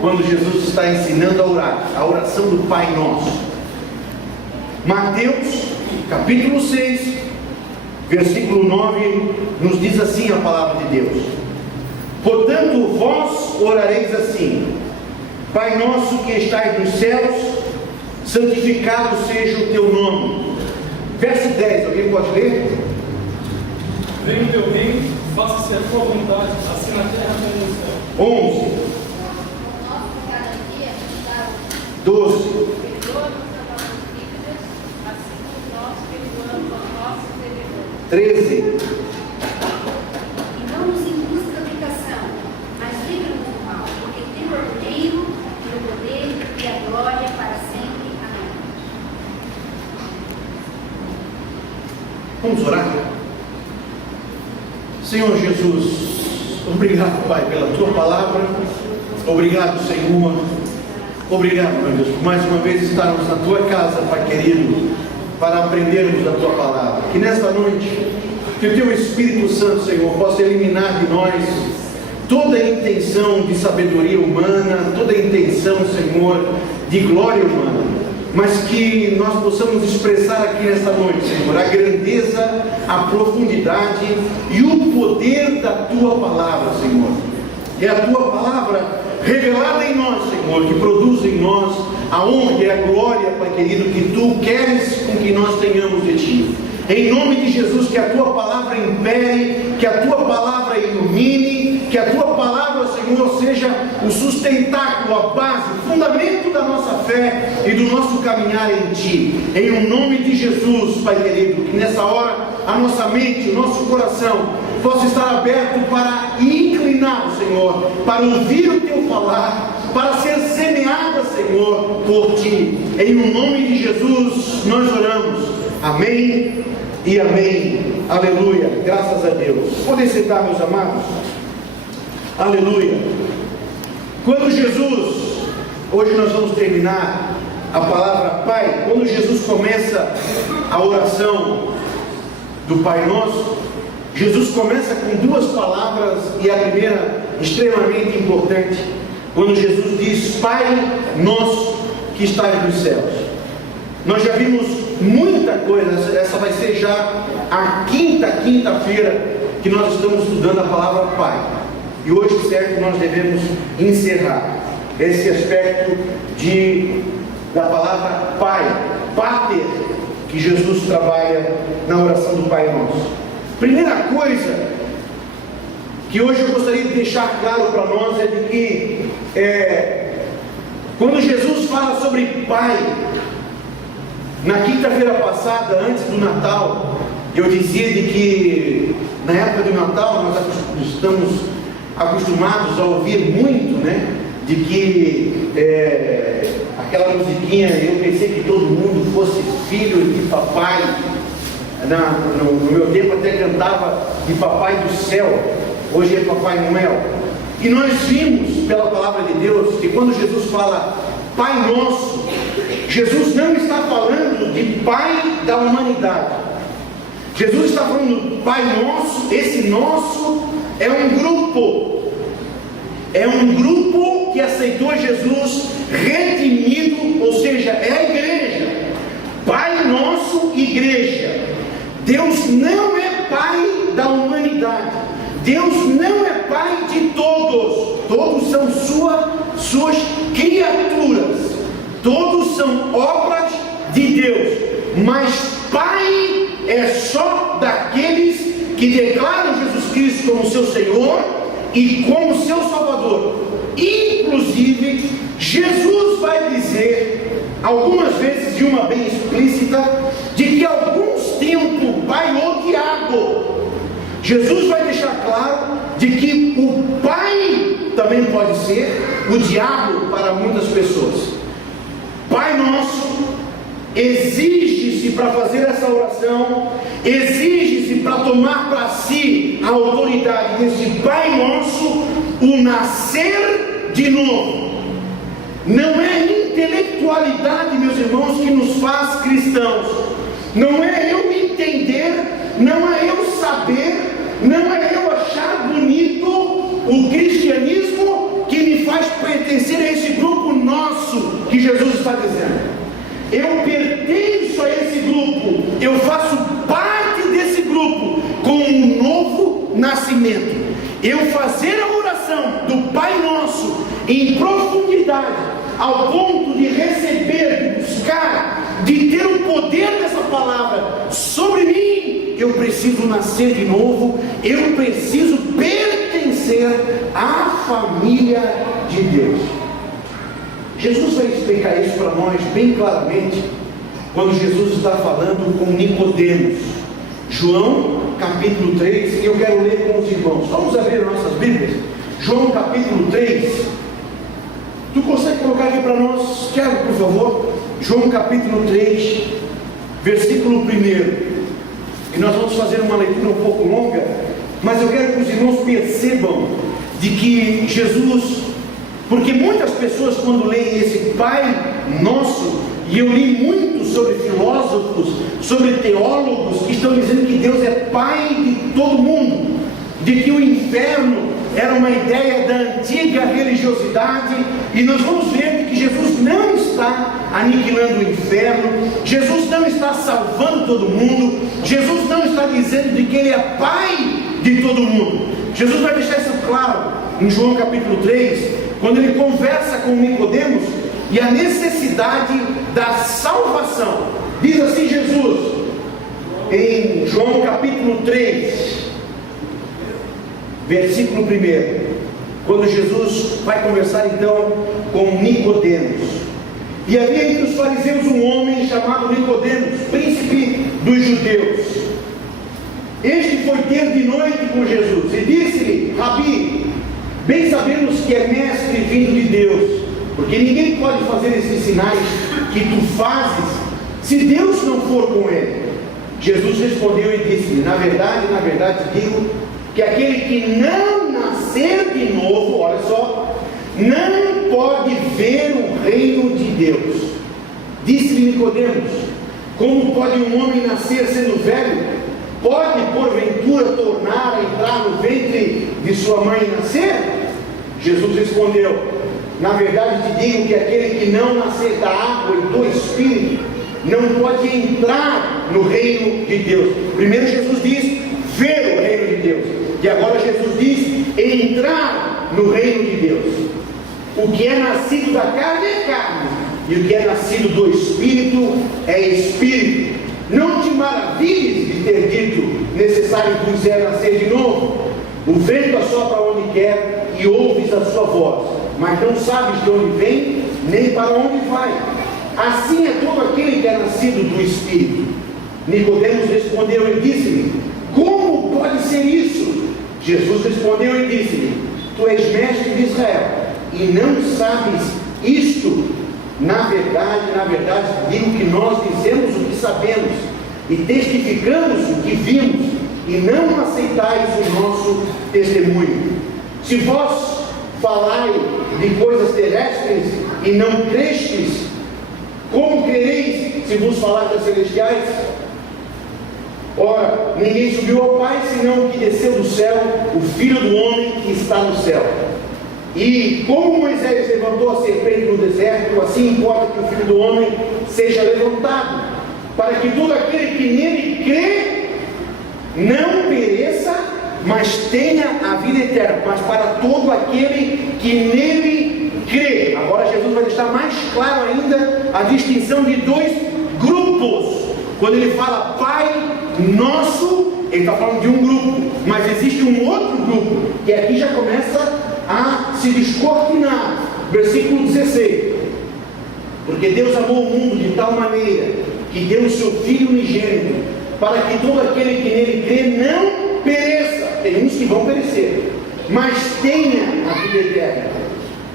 quando Jesus está ensinando a orar, a oração do Pai Nosso. Mateus, capítulo 6, versículo 9, nos diz assim a palavra de Deus: portanto, vós orareis assim: Pai nosso que estais nos céus, santificado seja o teu nome. Verso 10, alguém pode ler? Venha o teu reino, faça-se a tua vontade, assim na terra como no céu. 11, 12, 13, E não nos induz à tentação, mas livra-nos do mal, porque teu é o reino, e o poder e a glória para sempre. Amém. vamos orar? Senhor Jesus, obrigado, Pai, pela tua palavra. Obrigado, Senhor. Obrigado, meu Deus, por mais uma vez estarmos na tua casa, Pai querido, para aprendermos a tua palavra. Que nesta noite, que o teu Espírito Santo, Senhor, possa eliminar de nós toda a intenção de sabedoria humana, toda a intenção, Senhor, de glória humana, mas que nós possamos expressar aqui nesta noite, Senhor, a grandeza, a profundidade e o poder da tua palavra, Senhor. É a tua palavra revelada em nós, Senhor, que produz em nós a honra e a glória, Pai querido, que tu queres com que nós tenhamos de ti. Em nome de Jesus, que a tua palavra impere, que a tua palavra ilumine, que a tua palavra, Senhor, seja o sustentáculo, a base, o fundamento da nossa fé e do nosso caminhar em ti. Em o nome de Jesus, Pai querido, que nessa hora a nossa mente, o nosso coração possa estar aberto para inclinar, Senhor, para ouvir o teu falar, para ser semeada, Senhor, por ti. Em o nome de Jesus nós oramos. Amém e amém. Aleluia. Graças a Deus. Podem sentar, meus amados. Aleluia. Quando Jesus, hoje nós vamos terminar a palavra Pai. Quando Jesus começa a oração do Pai Nosso, Jesus começa com duas palavras, e a primeira extremamente importante, quando Jesus diz: Pai Nosso que estás nos céus. Nós já vimos muita coisa, essa vai ser já a quinta-feira que nós estamos estudando a palavra Pai, e hoje, certo, nós devemos encerrar esse aspecto da palavra Pai, Pater, que Jesus trabalha na oração do Pai Nosso. Primeira coisa que hoje eu gostaria de deixar claro para nós é de que quando Jesus fala sobre Pai, na quinta-feira passada, antes do Natal, eu dizia de que na época do Natal nós estamos acostumados a ouvir muito, né? De que aquela musiquinha, eu pensei que todo mundo fosse filho de papai. No meu tempo até cantava de Papai do Céu, hoje é Papai Noel. E nós vimos pela palavra de Deus que quando Jesus fala Pai Nosso, Jesus não está falando de Pai da humanidade. Jesus está falando Pai Nosso. Esse nosso é um grupo. É um grupo que aceitou Jesus redimido, ou seja, é a igreja. Pai Nosso, igreja. Deus não é Pai da humanidade. Deus não é Pai de todos. Todos são suas criaturas. Todos são obras de Deus. Mas Pai é só daqueles que declaram Jesus Cristo como seu Senhor e como seu Salvador. Inclusive, Jesus vai dizer, algumas vezes de uma bem explícita, de que alguns tempos vai o diabo. Jesus vai deixar claro de que o Pai também pode ser o diabo para muitas pessoas. Pai Nosso exige-se para fazer essa oração, exige-se para tomar para si a autoridade desse Pai Nosso, o nascer de novo. Não é intelectualidade, meus irmãos, que nos faz cristãos. Não é eu entender, não é eu saber, não é eu achar bonito o cristianismo que me faz faz pertencer a esse grupo nosso que Jesus está dizendo. Eu pertenço a esse grupo, eu faço parte desse grupo com um novo nascimento. Eu fazer a oração do Pai Nosso em profundidade, ao ponto de receber, de buscar, de ter o poder dessa palavra sobre mim, eu preciso nascer de novo, eu preciso pertencer à família de Deus. Jesus vai explicar isso para nós bem claramente quando Jesus está falando com Nicodemos. João capítulo 3, e eu quero ler com os irmãos. Vamos abrir nossas Bíblias. João capítulo 3. Tu consegue colocar aqui para nós, Tiago, por favor? João capítulo 3, versículo 1. E nós vamos fazer uma leitura um pouco longa, mas eu quero que os irmãos percebam de que Jesus, porque muitas pessoas quando leem esse Pai Nosso, e eu li muito sobre filósofos, sobre teólogos que estão dizendo que Deus é Pai de todo mundo, de que o inferno era uma ideia da antiga religiosidade, e nós vamos ver que Jesus não está aniquilando o inferno, Jesus não está salvando todo mundo, Jesus não está dizendo de que Ele é Pai de todo mundo. Jesus vai deixar isso claro em João capítulo 3, quando Ele conversa com Nicodemos e a necessidade da salvação. Diz assim Jesus, em João capítulo 3, versículo 1, quando Jesus vai conversar então com Nicodemos. E havia entre os fariseus um homem chamado Nicodemos, príncipe dos judeus. Este foi ter de noite com Jesus e disse-lhe: Rabi, bem sabemos que é mestre vindo de Deus, porque ninguém pode fazer esses sinais que tu fazes se Deus não for com ele. Jesus respondeu e disse-lhe: na verdade digo que aquele que não nascer de novo, olha só, não pode ver o reino de Deus. Disse-lhe Nicodemos: como pode um homem nascer sendo velho? Pode porventura tornar a entrar no ventre de sua mãe e nascer? Jesus respondeu: na verdade te digo que aquele que não nascer da água e do Espírito não pode entrar no reino de Deus. Primeiro Jesus diz ver o reino de Deus, e agora Jesus diz entrar no reino de Deus. O que é nascido da carne é carne, e o que é nascido do Espírito é Espírito. Não te maravilhes de ter dito: necessário vos é nascer de novo. O vento assopra onde quer e ouves a sua voz, mas não sabes de onde vem, nem para onde vai. Assim é todo aquele que é nascido do Espírito. Nicodemos respondeu e disse-lhe: como pode ser isso? Jesus respondeu e disse-lhe: tu és mestre de Israel e não sabes isto? Na verdade digo que nós dizemos o que sabemos e testificamos o que vimos, e não aceitais o nosso testemunho. Se vós falai de coisas terrestres e não crestes, como crereis se vos falar das celestiais? Ora, ninguém subiu ao Pai senão o que desceu do céu, o Filho do homem que está no céu. E como Moisés levantou a serpente no deserto, assim importa que o Filho do homem seja levantado, para que todo aquele que nele crê não pereça, mas tenha a vida eterna. Mas para todo aquele que nele crê. Agora Jesus vai deixar mais claro ainda a distinção de dois grupos. Quando ele fala Pai Nosso, ele está falando de um grupo, mas existe um outro grupo, que aqui já começa a se descortinar. Versículo 16: porque Deus amou o mundo de tal maneira que deu o seu Filho unigênito, para que todo aquele que nele crê não pereça. Tem uns que vão perecer, mas tenha a vida eterna.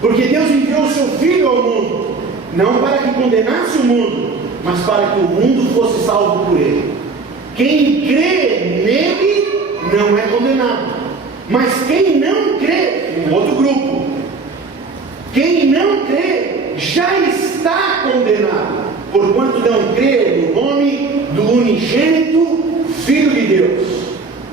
Porque Deus enviou o seu Filho ao mundo, não para que condenasse o mundo, mas para que o mundo fosse salvo por ele. Quem crê nele não é condenado, mas quem não crê, um outro grupo, quem não crê já está condenado, porquanto não crê no nome do unigênito Filho de Deus.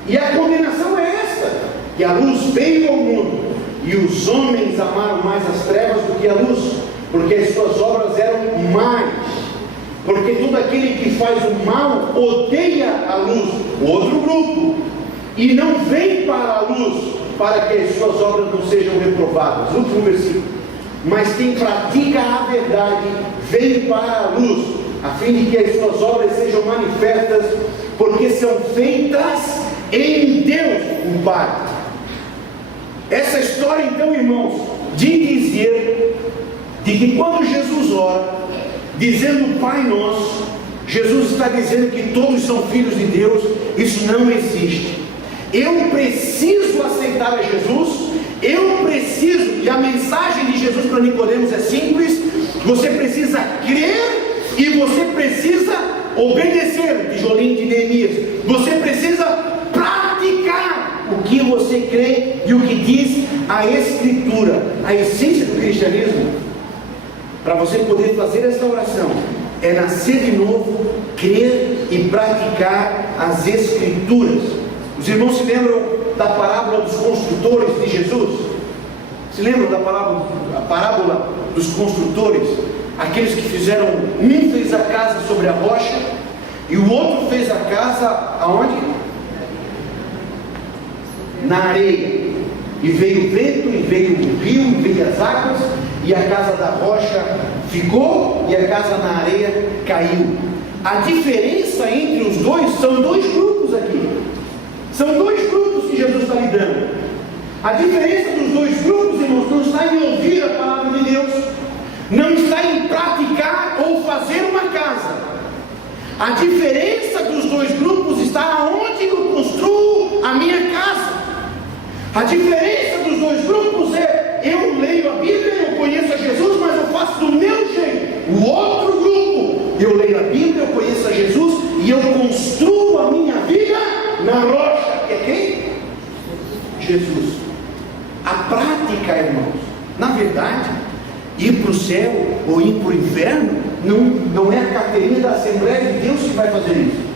E a condenação é esta: que a luz veio ao mundo, E os homens amaram mais as trevas do que a luz, porque as suas obras eram más. Porque todo aquele que faz o mal odeia a luz, o outro grupo, e não vem para a luz, para que as suas obras não sejam reprovadas. Último versículo. Mas quem pratica a verdade vem para a luz, a fim de que as suas obras sejam manifestas, porque são feitas em Deus, o Pai. Essa história, então, irmãos, de dizer de que quando Jesus ora, dizendo Pai Nosso, Jesus está dizendo que todos são filhos de Deus. Isso não existe. Eu preciso aceitar a Jesus, eu preciso, e a mensagem de Jesus para Nicodemos é simples: você precisa crer e você precisa obedecer. Tijolinho de Neemias. Você precisa praticar o que você crê e o que diz a Escritura. A essência do cristianismo, para você poder fazer essa oração, é nascer de novo, crer e praticar as Escrituras. Os irmãos se lembram da parábola dos construtores de Jesus? Se lembram da parábola dos construtores? Aqueles que fizeram, um fez a casa sobre a rocha e o outro fez a casa aonde? Na areia. E veio o vento, e veio o rio, e veio as águas, e a casa da rocha ficou, e a casa na areia caiu. A diferença entre os dois, são dois grupos aqui. São dois grupos que Jesus está lidando. A diferença dos dois grupos, irmãos, não está em ouvir a palavra de Deus, não está em praticar ou fazer uma casa. A diferença dos dois grupos está aonde eu construo a minha casa. A diferença dos dois grupos é: eu leio a Bíblia, eu conheço a Jesus, mas eu faço do meu jeito. O outro grupo, eu leio a Bíblia, eu conheço a Jesus e eu construo a minha vida na rocha. Que é quem? Jesus. A prática, irmãos, na verdade, ir para o céu ou ir para o inferno não é a carteirinha da Assembleia de Deus que vai fazer isso.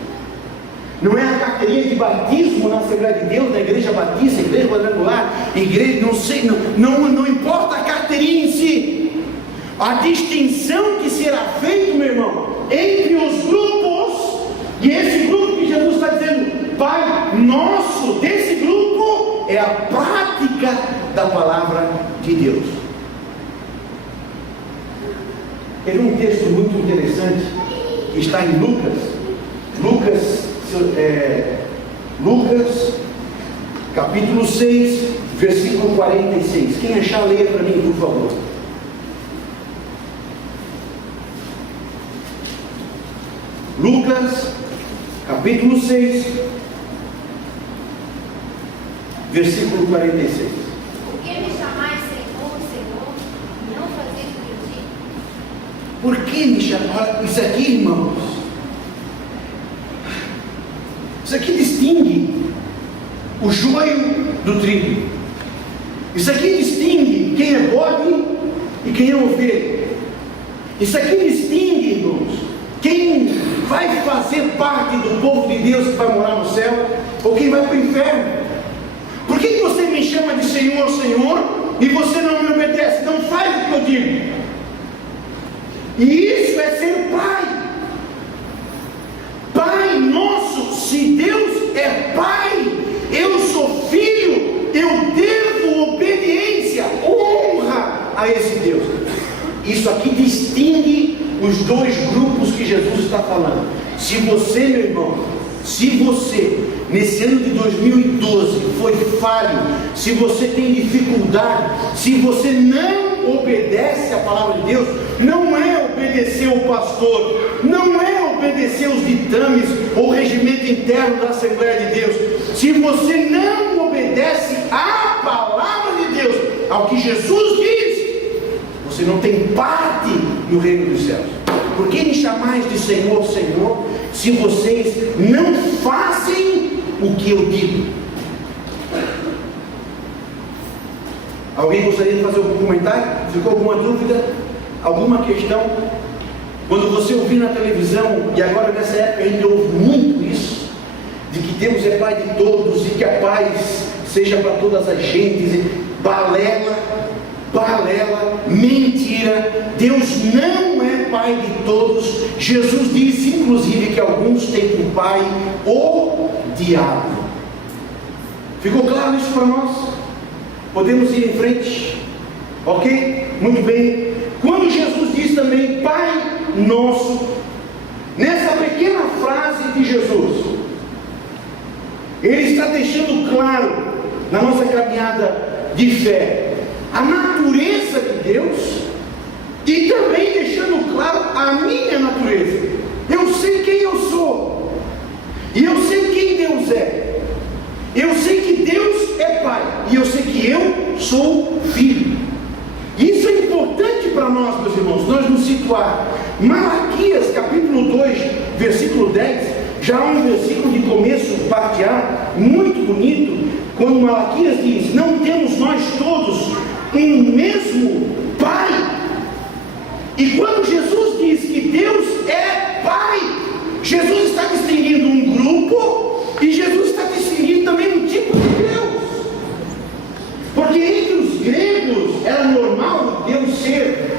Não é a carteirinha de batismo na Assembleia de Deus, na Igreja Batista, Igreja Quadrangular, igreja, não sei, não importa a carteirinha em si. A distinção que será feita, meu irmão, entre os grupos, e esse grupo que Jesus está dizendo, Pai Nosso, desse grupo, é a prática da palavra de Deus. Tem um texto muito interessante que está em Lucas capítulo 6, versículo 46. Quem achar, leia para mim, por favor. Lucas capítulo 6, versículo 46. Por que me chamais Senhor, Senhor, e não fazeis o que eu digo? Por que me chamar? Isso aqui, irmãos, isso aqui distingue o joio do trigo. Isso aqui distingue quem é bode e quem é ovelha. Isso aqui distingue, irmãos, quem vai fazer parte do povo de Deus que vai morar no céu ou quem vai para o inferno. Por que você me chama de Senhor, Senhor, e você não me obedece? Não faz o que eu digo. E isso é ser pai. Pai nosso, se Deus é pai, eu sou filho, eu devo obediência, honra a esse Deus. Isso aqui distingue os dois grupos que Jesus está falando. Se você, meu irmão, se você, nesse ano de 2012, foi falho, se você tem dificuldade, se você não obedece a palavra de Deus, não é obedecer o pastor, não é obedecer os ditames ou o regimento interno da Assembleia de Deus. Se você não obedece à palavra de Deus, ao que Jesus diz, você não tem parte no reino dos céus. Por que me chamais de Senhor, Senhor, se vocês não fazem o que eu digo? Alguém gostaria de fazer algum comentário? Ficou alguma dúvida? Alguma questão? Quando você ouvir na televisão, e agora nessa época a gente ouve muito isso, de que Deus é Pai de todos e que a paz seja para todas as gentes, balela, mentira. Deus não é pai de todos. Jesus disse inclusive que alguns têm por pai o diabo. Ficou claro isso para nós? Podemos ir em frente? Ok? Muito bem. Quando Jesus diz também Pai Nosso, nessa pequena frase de Jesus, Ele está deixando claro na nossa caminhada de fé a natureza de Deus e também deixando claro a minha natureza. Eu sei quem eu sou e eu sei quem Deus é. Eu sei que Deus é Pai e eu sei que eu sou filho. Isso é importante para nós, meus irmãos, nós nos situar. Malaquias capítulo 2, versículo 10, já é um versículo de começo, parte A, muito bonito, quando Malaquias diz: não temos nós todos um mesmo Pai? E quando Jesus diz que Deus é Pai, Jesus está distinguindo um grupo e Jesus está distinguindo também um tipo de Deus. Porque entre os gregos era normal o Deus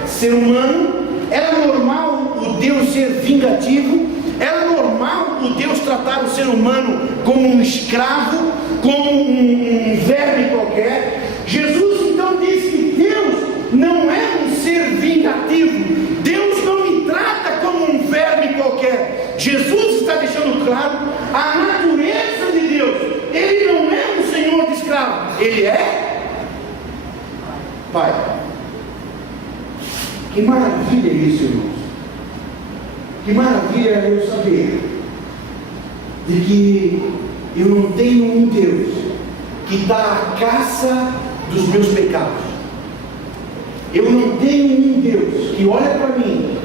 ser humano, era normal o Deus ser vingativo, era normal o Deus tratar o ser humano como um escravo, como um verme qualquer. Jesus então diz que Deus não é um ser vingativo, Deus não me trata como um verme qualquer. Jesus está deixando claro a natureza de Deus. Ele não é um senhor de escravo, Ele é Pai. Que maravilha é isso, irmãos. Que maravilha é eu saber de que eu não tenho um Deus que está à caça dos meus pecados. Eu não tenho um Deus que olha para mim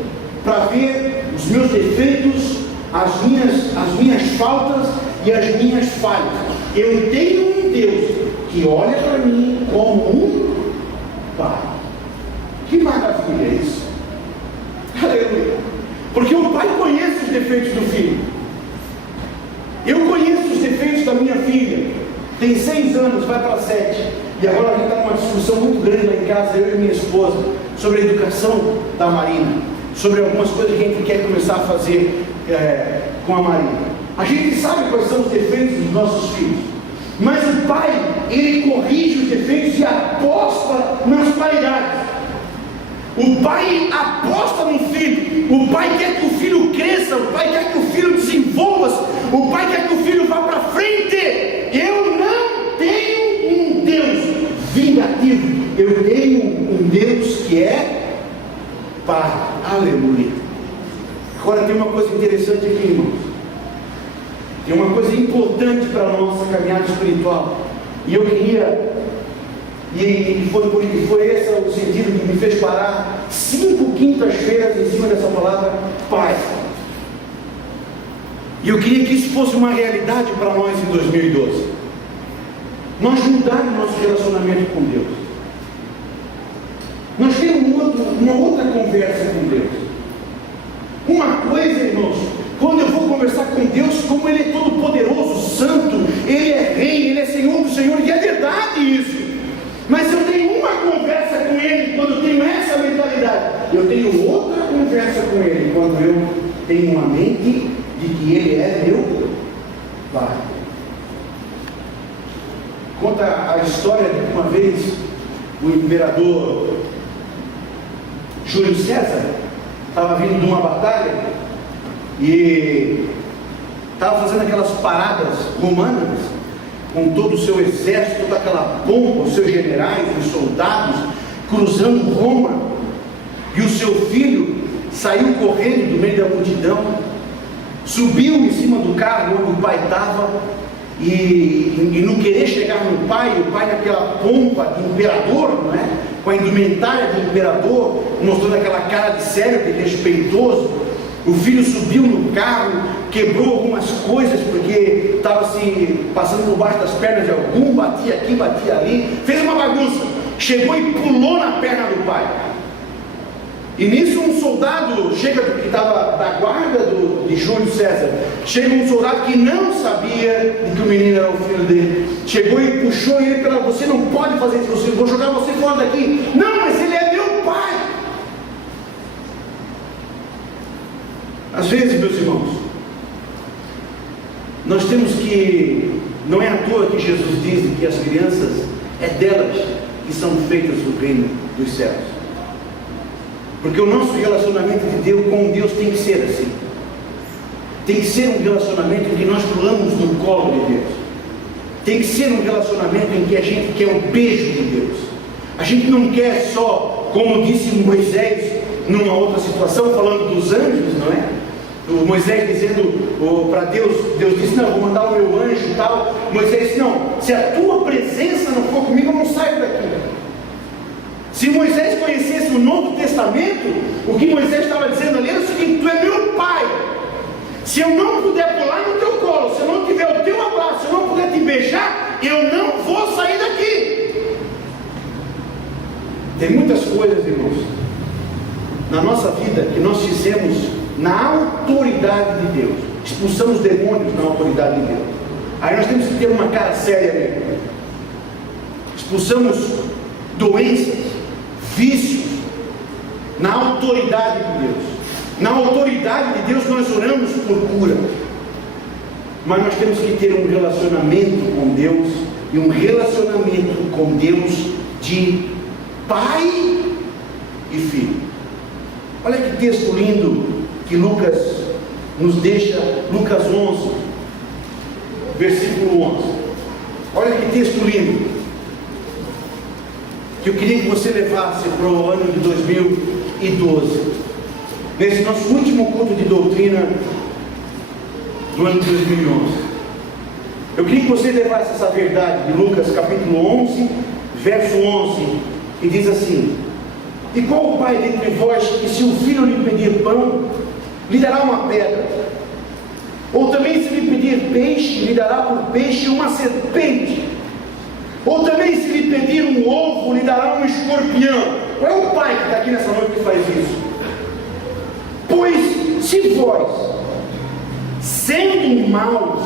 para ver os meus defeitos, as minhas faltas e as minhas falhas. Eu tenho um Deus que olha para mim como um Pai. Que maravilha é isso. Aleluia. Porque o pai conhece os defeitos do filho. Eu conheço os defeitos da minha filha. Tem 6 anos, vai para 7. E agora a gente está numa discussão muito grande lá em casa, eu e minha esposa, sobre a educação da Marina, sobre algumas coisas que a gente quer começar a fazer com a Marina. A gente sabe quais são os defeitos dos nossos filhos, mas o pai, ele corrige os defeitos e aposta nas qualidades. O pai aposta no filho, o pai quer que o filho cresça, o pai quer que o filho desenvolva-se, o pai quer que o filho vá para frente. Eu não tenho um Deus vingativo, eu tenho um Deus que é Pai. Aleluia. Agora tem uma coisa interessante aqui, irmãos. Tem uma coisa importante para a nossa caminhada espiritual. E eu queria, e foi esse o sentido que me fez parar 5 quintas-feiras em cima dessa palavra Pai. E eu queria que isso fosse uma realidade para nós em 2012. Nós mudarmos nosso relacionamento com Deus. Nós temos uma outra conversa com Deus. Uma coisa, irmãos, quando eu vou conversar com Deus, como Ele é todo poderoso, santo, Ele é rei, Ele é Senhor do Senhor, e é verdade isso. Mas eu tenho uma conversa com Ele quando eu tenho essa mentalidade. Eu tenho outra conversa com Ele quando eu tenho uma mente de que Ele é meu Pai. Conta a história de uma vez o imperador Júlio César estava vindo de uma batalha e estava fazendo aquelas paradas romanas com todo o seu exército, toda aquela pompa, os seus generais, os soldados cruzando Roma, e o seu filho saiu correndo do meio da multidão, subiu em cima do carro onde o pai estava e não querer chegar no pai, o pai naquela pompa de imperador, não é? Com a indumentária de imperador, mostrando aquela cara de sério, de respeitoso. O filho subiu no carro, quebrou algumas coisas porque estava se passando por baixo das pernas de algum, batia aqui, batia ali, fez uma bagunça, chegou e pulou na perna do pai. E nisso um soldado chega, que estava da guarda de Júlio César, chega um soldado que não sabia de que o menino era o filho dele, chegou e puxou ele pela, você não pode fazer isso, vou jogar você fora daqui. Não, mas ele é meu pai. Às vezes, meus irmãos, nós temos que, não é à toa que Jesus diz que as crianças, é delas que são feitas o reino dos céus. Porque o nosso relacionamento com Deus tem que ser assim. Tem que ser um relacionamento em que nós pulamos no colo de Deus. Tem que ser um relacionamento em que a gente quer o beijo de Deus. A gente não quer só, como disse Moisés numa outra situação, falando dos anjos, não é? O Moisés dizendo para Deus, Deus disse, não, vou mandar o meu anjo e tal. Moisés disse, não, se a tua presença não for comigo, eu não saio daqui. Se Moisés conhecesse o Novo Testamento, o que Moisés estava dizendo ali era o seguinte: tu é meu pai. Se eu não puder pular no teu colo, se eu não tiver o teu abraço, se eu não puder te beijar, eu não vou sair daqui. Tem muitas coisas, irmãos, na nossa vida que nós fizemos na autoridade de Deus. Expulsamos demônios na autoridade de Deus. Aí nós temos que ter uma cara séria mesmo. Expulsamos doenças, vícios, na autoridade de Deus. Na autoridade de Deus nós oramos por cura. Mas nós temos que ter um relacionamento com Deus, e um relacionamento com Deus de pai e filho. Olha que texto lindo que Lucas nos deixa, Lucas 11, versículo 11. Olha que texto lindo, que eu queria que você levasse para o ano de 2012, nesse nosso último culto de doutrina do ano de 2011. Eu queria que você levasse essa verdade de Lucas capítulo 11, verso 11, que diz assim: e qual o pai dentre vós que, se o filho lhe pedir pão, lhe dará uma pedra? Ou também, se lhe pedir peixe, lhe dará por peixe uma serpente? Ou também, se lhe pedir um ovo, lhe dará um escorpião? Qual é o pai que está aqui nessa noite que faz isso? Pois, se vós, sendo maus,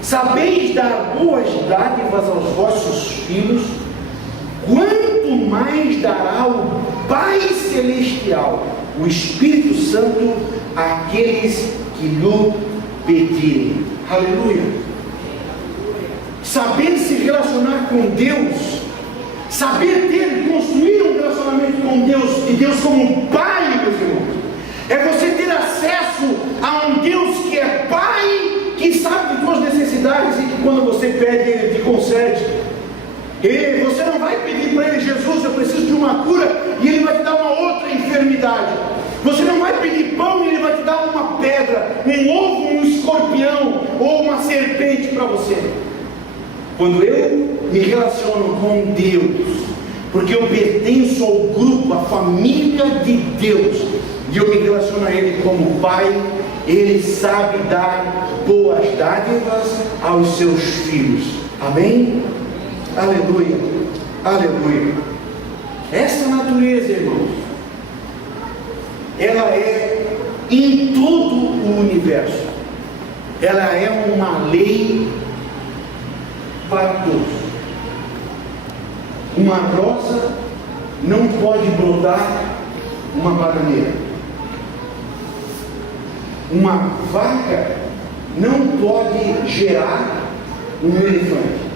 sabeis dar boas dádivas aos vossos filhos, quanto mais dará o Pai Celestial, o Espírito Santo, àqueles que lhe pedirem. Aleluia! Saber se relacionar com Deus, saber construir um relacionamento com Deus, e Deus como Pai, meus irmãos, é você ter acesso a um Deus que é Pai, que sabe de tuas necessidades e que quando você pede, Ele te concede. E você não vai pedir para Ele: Jesus, eu preciso de uma cura, e Ele vai te dar uma outra enfermidade. Você não vai pedir pão e Ele vai te dar uma pedra, um ovo, um escorpião ou uma serpente para você. Quando eu me relaciono com Deus, porque eu pertenço ao grupo, à família de Deus, e eu me relaciono a Ele como Pai, Ele sabe dar boas dádivas aos seus filhos. Amém? Aleluia, aleluia. Essa natureza, irmãos, ela é em todo o universo. Ela é uma lei para todos. Uma rosa não pode brotar uma bananeira. Uma vaca não pode gerar um elefante.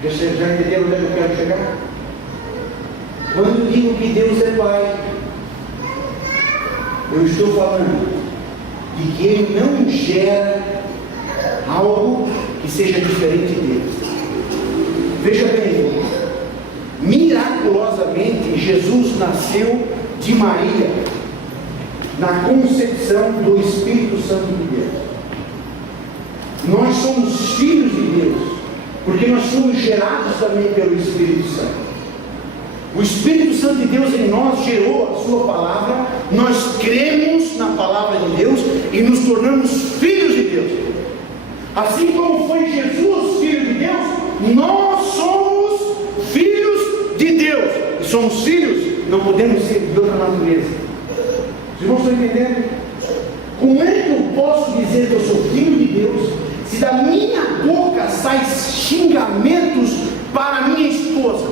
Vocês já entenderam onde eu quero chegar? Quando eu digo que Deus é Pai, eu estou falando de que Ele não gera algo que seja diferente dele. Veja bem, miraculosamente Jesus nasceu de Maria, na concepção do Espírito Santo de Deus. Nós somos filhos de Deus, porque nós somos gerados também pelo Espírito Santo. O Espírito Santo de Deus em nós gerou a sua palavra, nós cremos na palavra de Deus e nos tornamos filhos de Deus. Assim como foi Jesus filho de Deus, nós somos filhos de Deus, e somos filhos não podemos ser de outra natureza. Os irmãos estão entendendo? Como é que eu posso dizer que eu sou filho de Deus, se da minha boca saem xingamentos para minha esposa?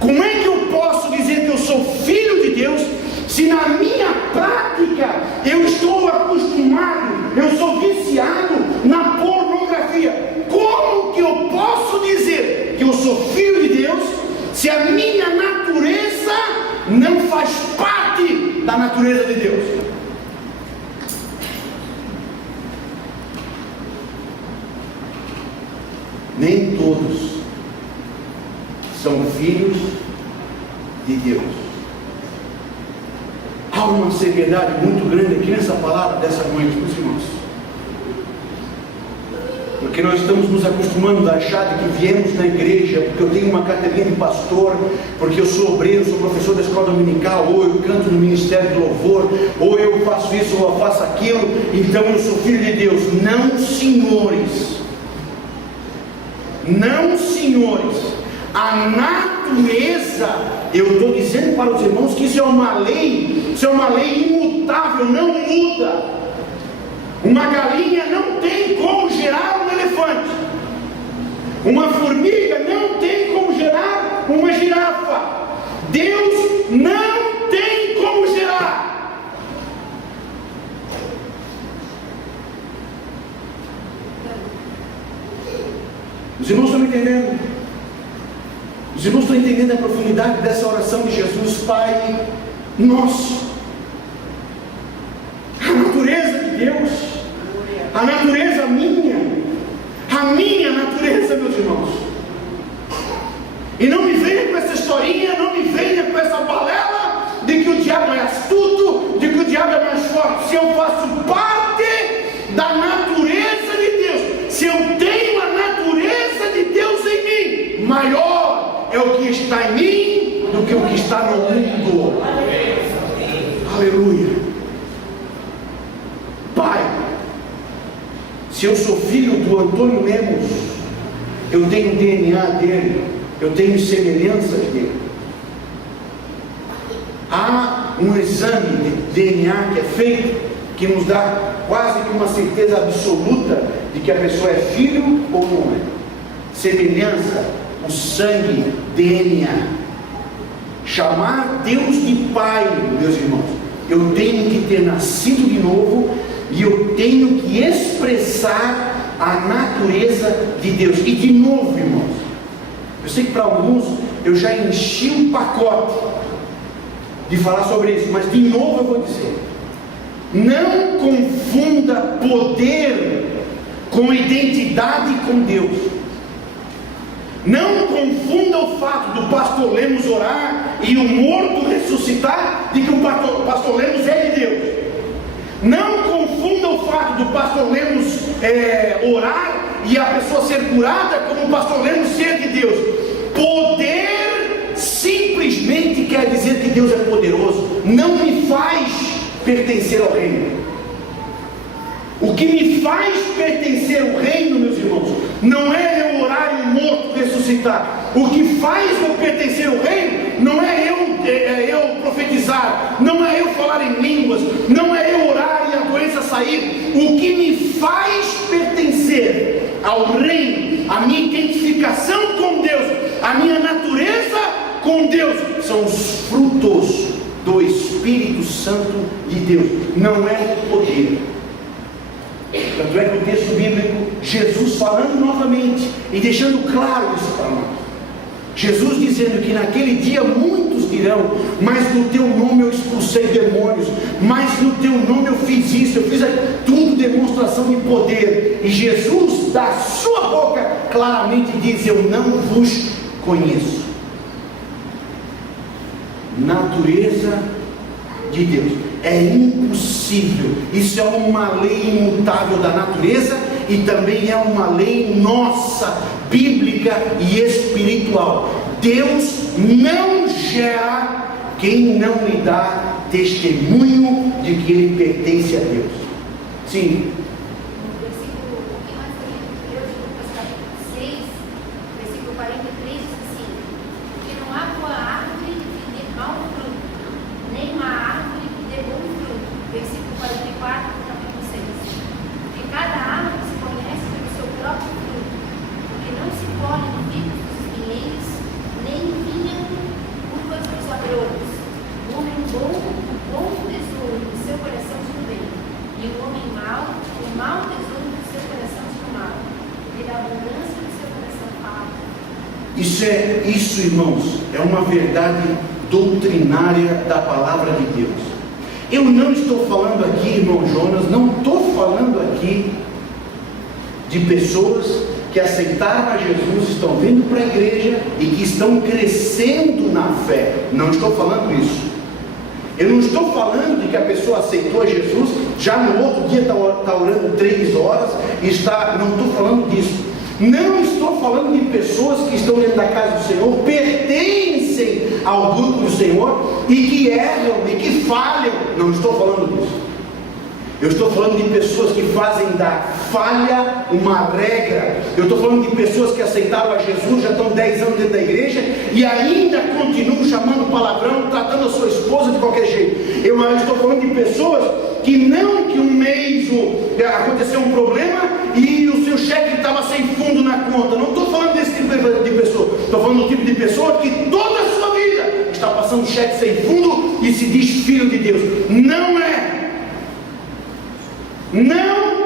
Como é que eu posso dizer que eu sou filho de Deus, se na minha prática eu estou acostumado, eu sou viciado na pornografia? Como que eu posso dizer que eu sou filho de Deus, se a minha natureza não faz parte da natureza de Deus? Nem todos são filhos de Deus. Há uma seriedade muito grande aqui nessa palavra dessa noite, meus irmãos, porque nós estamos nos acostumando a achar de que viemos na igreja porque eu tenho uma carteirinha de pastor, porque eu sou obreiro, sou professor da escola dominical, ou eu canto no ministério do louvor, ou eu faço isso ou eu faço aquilo, então eu sou filho de Deus. Não, senhores. Não, senhores. A natureza, eu estou dizendo para os irmãos que isso é uma lei imutável, não muda. Uma galinha não tem como gerar um elefante. Uma formiga não tem como gerar uma girafa. Deus não tem como gerar. Os irmãos estão me entendendo? Os irmãos estão entendendo a profundidade dessa oração de Jesus? Pai nosso. A natureza de Deus, a natureza minha, a minha natureza, meus irmãos. E não me venha com essa historinha, não me venha com essa balela de que o diabo é astuto, de que o diabo é mais forte. Se eu faço parte da natureza de Deus, se eu tenho a natureza de Deus em mim, maior é o que está em mim do que o que está no mundo. Aleluia. Pai, se eu sou filho do Antônio Lemos, eu tenho DNA dele, eu tenho semelhanças dele. Há um exame de DNA que é feito, que nos dá quase que uma certeza absoluta de que a pessoa é filho ou não é. Semelhança, o sangue, DNA. Chamar Deus de Pai, meus irmãos, eu tenho que ter nascido de novo, e eu tenho que expressar a natureza de Deus. E de novo, irmãos, eu sei que para alguns eu já enchi um pacote de falar sobre isso, mas de novo eu vou dizer: não confunda poder com identidade com Deus. Não confunda o fato do pastor Lemos orar e o morto ressuscitar de que o pastor Lemos é de Deus. Não confunda o fato do pastor Lemos orar e a pessoa ser curada como o pastor Lemos ser de Deus. Poder simplesmente quer dizer que Deus é poderoso, não me faz pertencer ao reino. O que me faz pertencer ao reino, meus irmãos, não é eu orar e o morto ressuscitar. O que faz eu pertencer ao reino não é eu profetizar, não é eu falar em línguas, não é eu orar e a doença sair. O que me faz pertencer ao reino, a minha identificação com Deus, a minha natureza com Deus, são os frutos do Espírito Santo de Deus, não é o poder. Tanto é que o texto bíblico, Jesus falando novamente e deixando claro isso para nós. Jesus dizendo que naquele dia muitos dirão: mas no teu nome eu expulsei demônios, mas no teu nome eu fiz isso, eu fiz tudo demonstração de poder. E Jesus da sua boca claramente diz: eu não vos conheço. Natureza de Deus. É impossível. Isso é uma lei imutável da natureza e também é uma lei nossa, bíblica e espiritual. Deus não gera quem não lhe dá testemunho de que ele pertence a Deus. Sim. Versículo 43 diz assim: porque não há boa árvore bom tesouro do seu coração tira o bem, e o homem mau, o mau tesouro do seu coração tira o mal, porque da abundância do seu coração fala. Isso, irmãos, é uma verdade doutrinária da palavra de Deus. Eu não estou falando aqui, irmão Jonas, não estou falando aqui de pessoas que aceitaram a Jesus, estão vindo para a igreja e que estão crescendo na fé. Não estou falando isso. Eu não estou falando de que a pessoa aceitou a Jesus, já no outro dia está orando 3 horas, não estou falando disso. Não estou falando de pessoas que estão dentro da casa do Senhor, pertencem ao grupo do Senhor e que erram e que falham. Não estou falando disso. Eu estou falando de pessoas que fazem da falha uma regra. Eu estou falando de pessoas que aceitaram a Jesus, já estão 10 anos dentro da igreja e ainda continuam chamando palavrão, tratando a sua esposa de qualquer jeito. Eu estou falando de pessoas que um mês aconteceu um problema e o seu cheque estava sem fundo na conta. Não estou falando desse tipo de pessoa. Estou falando do tipo de pessoa que toda a sua vida está passando cheque sem fundo e se diz filho de Deus. Não é. Não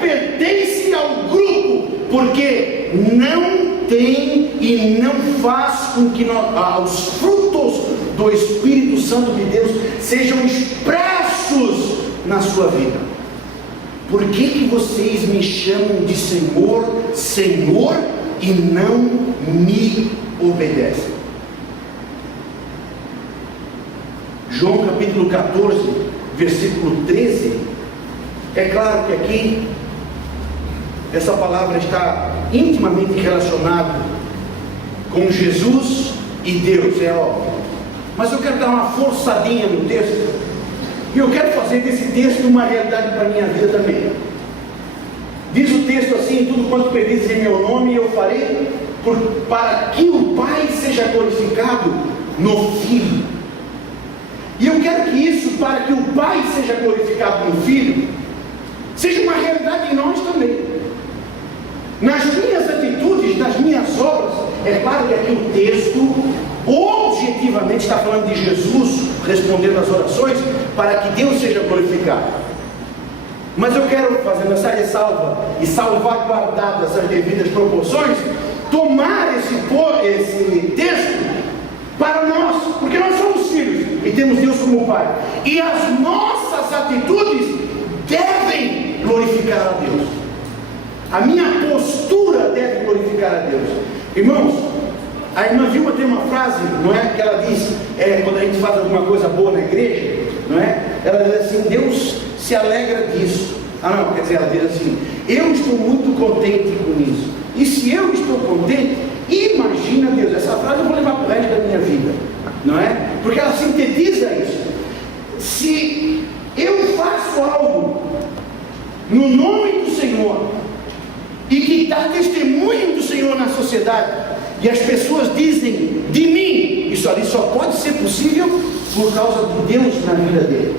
pertence ao grupo, porque não tem e não faz com que os frutos do Espírito Santo de Deus sejam expressos na sua vida. Por que vocês me chamam de Senhor, Senhor, e não me obedecem? João capítulo 14, versículo 13. É claro que aqui essa palavra está intimamente relacionada com Jesus e Deus, é óbvio. Mas eu quero dar uma forçadinha no texto, e eu quero fazer desse texto uma realidade para a minha vida também. Diz o texto assim: tudo quanto pedis em meu nome eu farei, para que o Pai seja glorificado no Filho. E eu quero que isso, para que o Pai seja glorificado no Filho, seja uma realidade em nós também. Nas minhas atitudes, nas minhas obras. É claro que aqui o texto objetivamente está falando de Jesus respondendo às orações para que Deus seja glorificado. Mas eu quero, fazendo essa ressalva e salvaguardadas as devidas proporções, tomar esse texto para nós, porque nós somos filhos e temos Deus como Pai, e as nossas atitudes devem glorificar a Deus. A minha postura deve glorificar a Deus. Irmãos, a irmã Vilma tem uma frase, não é? Que ela diz, quando a gente faz alguma coisa boa na igreja, não é? Ela diz assim: Deus se alegra disso. Quer dizer, ela diz assim: eu estou muito contente com isso. E se eu estou contente, imagina Deus. Essa frase eu vou levar para o resto da minha vida, não é? Porque ela sintetiza isso. Se eu faço algo no nome do Senhor e que dá testemunho do Senhor na sociedade, e as pessoas dizem de mim, isso ali só pode ser possível por causa de Deus na vida dele.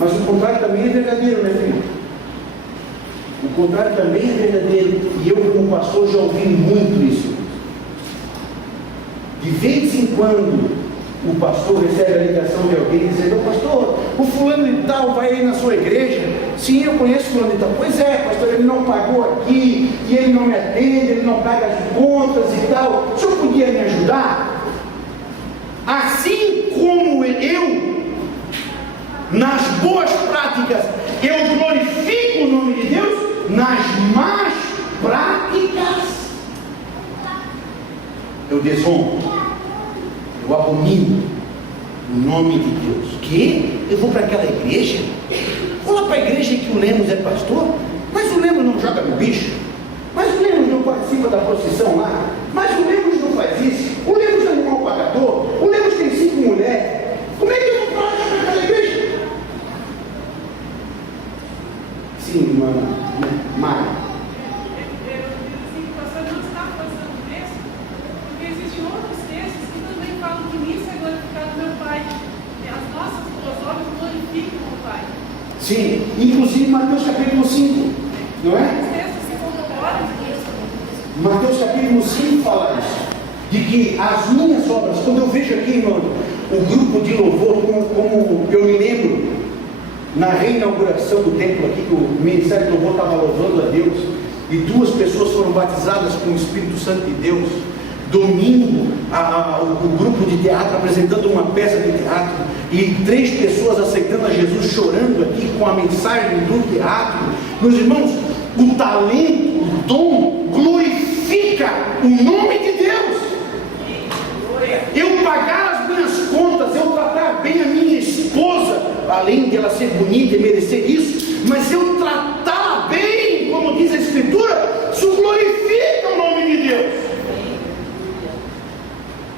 Mas o contrário também é verdadeiro, né, filho? O contrário também é verdadeiro, e eu como pastor já ouvi muito isso. De vez em quando o pastor recebe a ligação de alguém dizendo: pastor, o fulano e tal vai aí na sua igreja? Sim, eu conheço o fulano e tal. Pois é, pastor, ele não pagou aqui, e ele não me atende, ele não paga as contas e tal. O senhor podia me ajudar? Assim como eu, nas boas práticas, eu glorifico o nome de Deus, nas más práticas eu desonro, eu abomino o nome de Deus. Que? Eu vou para aquela igreja? Vou lá para a igreja que o Lemos é pastor? Mas o Lemos não joga no bicho? Mas o Lemos não participa da procissão lá? Mas o Lemos não faz isso? O Lemos é um mau pagador? O Lemos tem 5 mulheres? Como é que eu vou para aquela igreja? Sim, irmã Maria. Sim, inclusive Mateus capítulo 5, não é? Mateus capítulo 5 fala isso, de que as minhas obras, quando eu vejo aqui, irmão, o grupo de louvor, como eu me lembro, na reinauguração do templo aqui, que o Ministério de Louvor estava louvando a Deus, e 2 pessoas foram batizadas com o Espírito Santo de Deus. Domingo, o grupo de teatro apresentando uma peça de teatro, e 3 pessoas aceitando a Jesus, chorando aqui com a mensagem do teatro. Meus irmãos, o talento, o dom, glorifica o nome de Deus. Eu pagar as minhas contas, eu tratar bem a minha esposa, além de ela ser bonita e merecer isso, mas eu tratar bem, como diz a Escritura, isso glorifica o nome de Deus.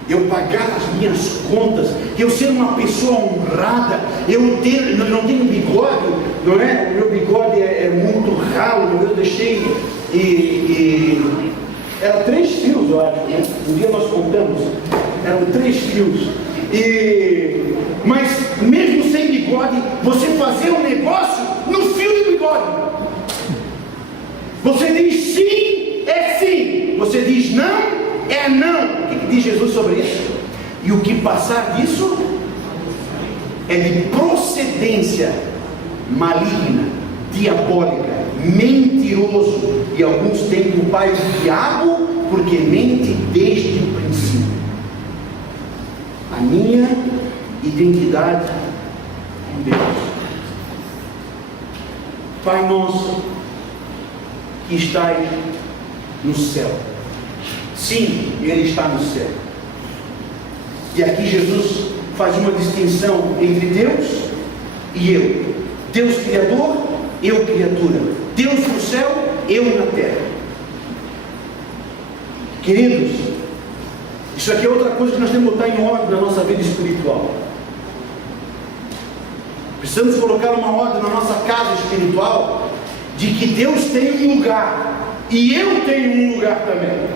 Eu pagar as minhas contas, eu ser uma pessoa honrada, eu não tenho bigode, não é? O meu bigode é muito ralo, eu deixei era 3 fios, eu acho, né? Um dia nós contamos, eram 3 fios. Mas mesmo sem bigode, você fazer um negócio no fio de bigode. Você diz sim, é sim. Você diz não, é não. O que diz Jesus sobre isso? E o que passar disso é de procedência maligna, diabólica, mentiroso, e alguns têm o pai do diabo, porque mente desde o princípio. A minha identidade em Deus. Pai nosso que estais no céu. Sim, Ele está no céu. E aqui Jesus faz uma distinção entre Deus e eu. Deus Criador, eu criatura. Deus no céu, eu na terra. Queridos, isso aqui é outra coisa que nós temos que botar em ordem na nossa vida espiritual. Precisamos colocar uma ordem na nossa casa espiritual, de que Deus tem um lugar, e eu tenho um lugar também.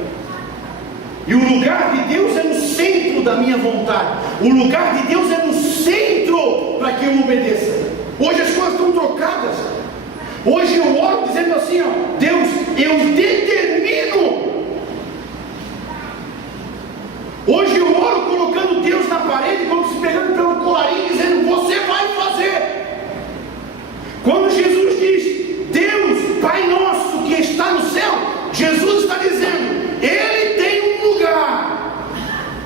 E o lugar de Deus é no centro da minha vontade. O lugar de Deus é no centro para que eu obedeça. Hoje as coisas estão trocadas. Hoje eu oro dizendo assim, ó, Deus, eu determino. Hoje eu oro colocando Deus na parede, como se pegando pelo colarinho, dizendo, você vai fazer. Quando Jesus diz, Deus, Pai nosso que está no céu, Jesus está dizendo, Ele tem um lugar.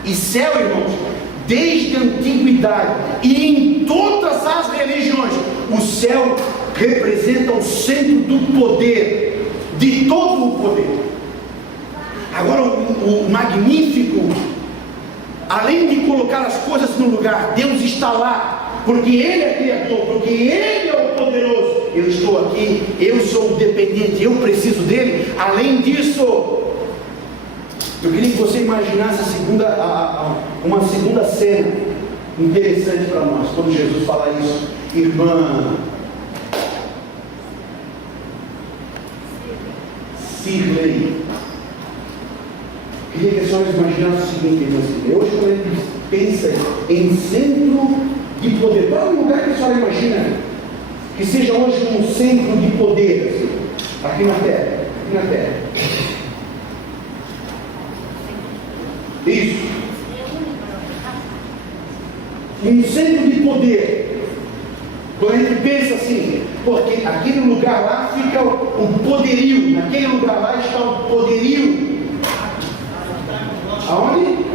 E céu, irmãos, desde a antiguidade e em todas as religiões, o céu representa o centro do poder, de todo o poder. Agora o magnífico, além de colocar as coisas no lugar, Deus está lá, porque Ele é Criador, porque Ele é o poderoso. Eu estou aqui, eu sou o dependente, eu preciso dEle. Além disso, eu queria que você imaginasse uma segunda cena interessante para nós, quando Jesus fala isso. Irmã Sirley, queria que a senhora imaginasse o seguinte, irmã Sirley. Hoje, quando a gente pensa em centro de poder, qual é o lugar que a senhora imagina que seja hoje um centro de poder, assim, aqui na Terra? Aqui na Terra. Isso. Um centro de poder. Quando a gente pensa assim, porque aquele lugar lá fica o poderio, naquele lugar lá está o poderio. Aonde?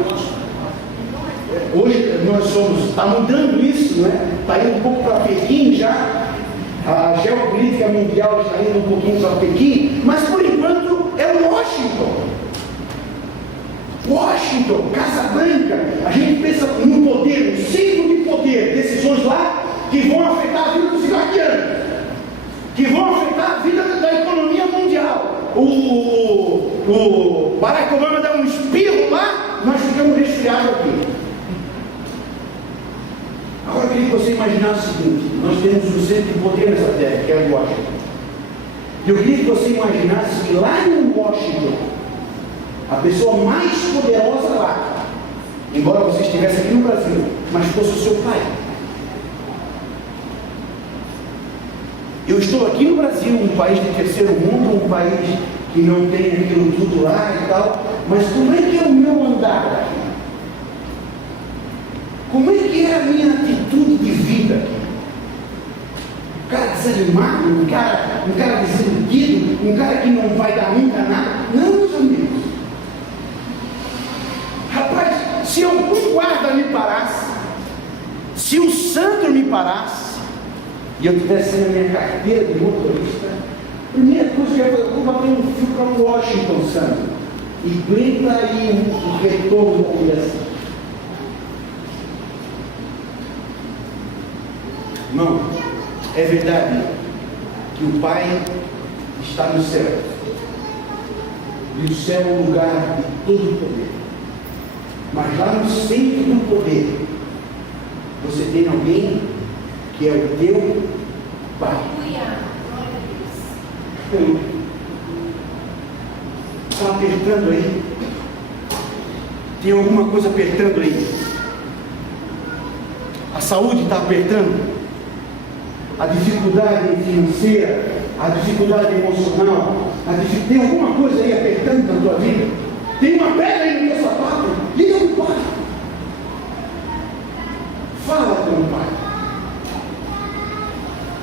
Hoje nós somos, está mudando isso, não é? Está indo um pouco para Pequim já. A geopolítica mundial está indo um pouquinho para Pequim, mas por enquanto é Washington, Casa Branca. A gente pensa no poder, no centro de poder, decisões lá que vão afetar a vida dos iraquianos, que vão afetar a vida da economia mundial. O Barack Obama dá um espirro lá, nós ficamos resfriados aqui. Agora eu queria que você imaginasse o seguinte: nós temos um centro de poder nessa terra, que é Washington. Eu queria que você imaginasse que lá em Washington, a pessoa mais poderosa lá, embora você estivesse aqui no Brasil, mas fosse o seu pai. Eu estou aqui no Brasil, um país de terceiro mundo, um país que não tem aquilo tudo lá e tal, mas como é que é o meu andar aqui? Como é que é a minha atitude de vida? Um cara desanimado, um cara desiludido, um cara que não vai dar nunca nada? Não, meus amigos. Rapaz, se algum guarda me parasse, se o Sandro me parasse, e eu tivesse na minha carteira de motorista, a primeira coisa que eu ia fazer, eu vou abrir um fio para Washington, Sandro, e aguenta aí o retorno da direção. Não, é verdade que o Pai está no céu, e o céu é o lugar de todo o poder, mas lá no centro do poder você tem alguém que é o teu Pai. Está apertando aí? Tem alguma coisa apertando aí? A saúde está apertando? A dificuldade financeira, a dificuldade emocional, tem alguma coisa aí apertando na tua vida? Tem uma pedra aí no teu sapato? Liga para o Pai. Fala com o Pai.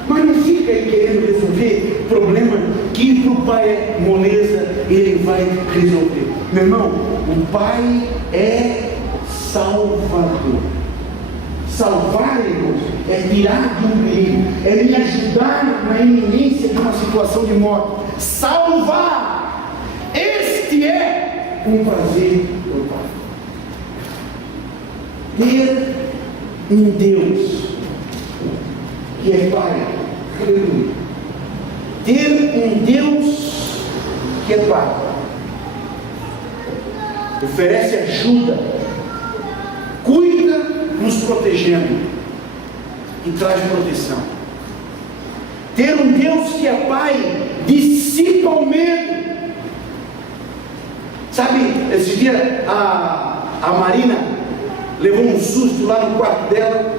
Mas não fica aí querendo resolver problema que para o Pai é moleza, Ele vai resolver. Meu irmão, o Pai é Salvador. Salvar, irmãos, é tirar do perigo, é me ajudar na iminência de uma situação de morte. Salvar, este é um prazer do Pai. Ter um Deus que é Pai, aleluia. Ter um Deus que é Pai, oferece ajuda, cuida, nos protegendo e traz proteção. Ter um Deus que é Pai dissipa o medo. Sabe, esse dia a Marina levou um susto lá no quarto dela.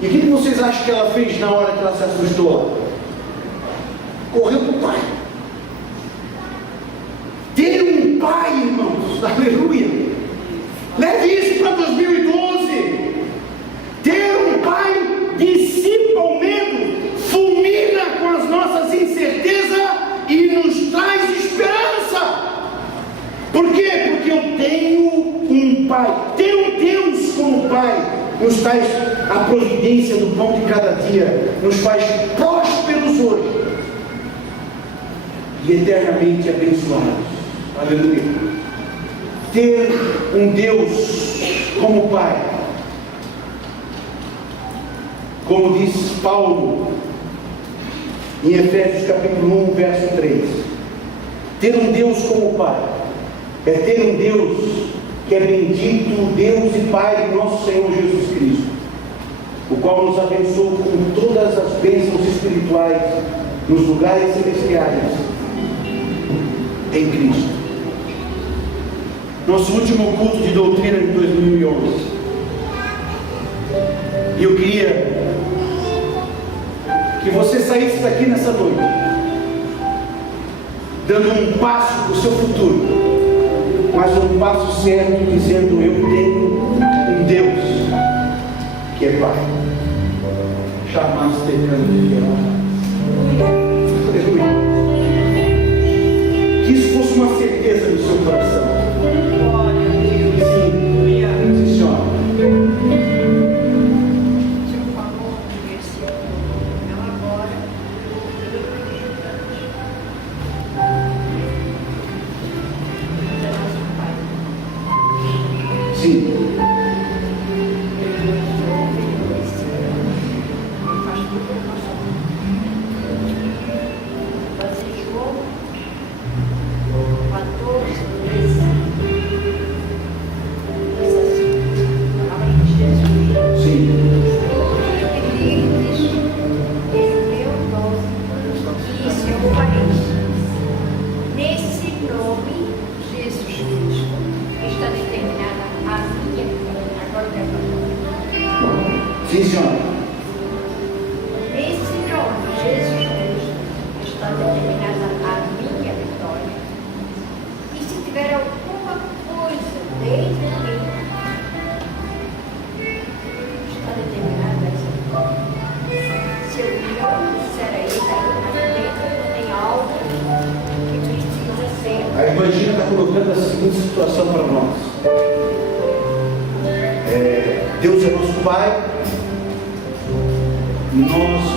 E o que vocês acham que ela fez na hora que ela se assustou? Correu para o Pai. Ter um Pai, irmãos, aleluia. Leve isso para 2012. Ter um Pai dissipa o medo, fulmina com as nossas incertezas e nos traz esperança. Por quê? Porque eu tenho um Pai. Ter um Deus como Pai nos traz a providência do pão de cada dia, nos faz prósperos hoje e eternamente abençoados. Aleluia. Ter um Deus como Pai, como diz Paulo em Efésios capítulo 1, verso 3, ter um Deus como Pai é ter um Deus que é bendito, o Deus e Pai do nosso Senhor Jesus Cristo, o qual nos abençoou com todas as bênçãos espirituais nos lugares celestiais em Cristo. Nosso último culto de doutrina de 2011. E eu queria que você saísse daqui nessa noite dando um passo para o seu futuro, mas um passo certo, dizendo: eu tenho um Deus que é Pai. Jamais tecando. Que isso fosse uma certeza no seu coração. colocando a seguinte situação para nós. Deus é nosso Pai.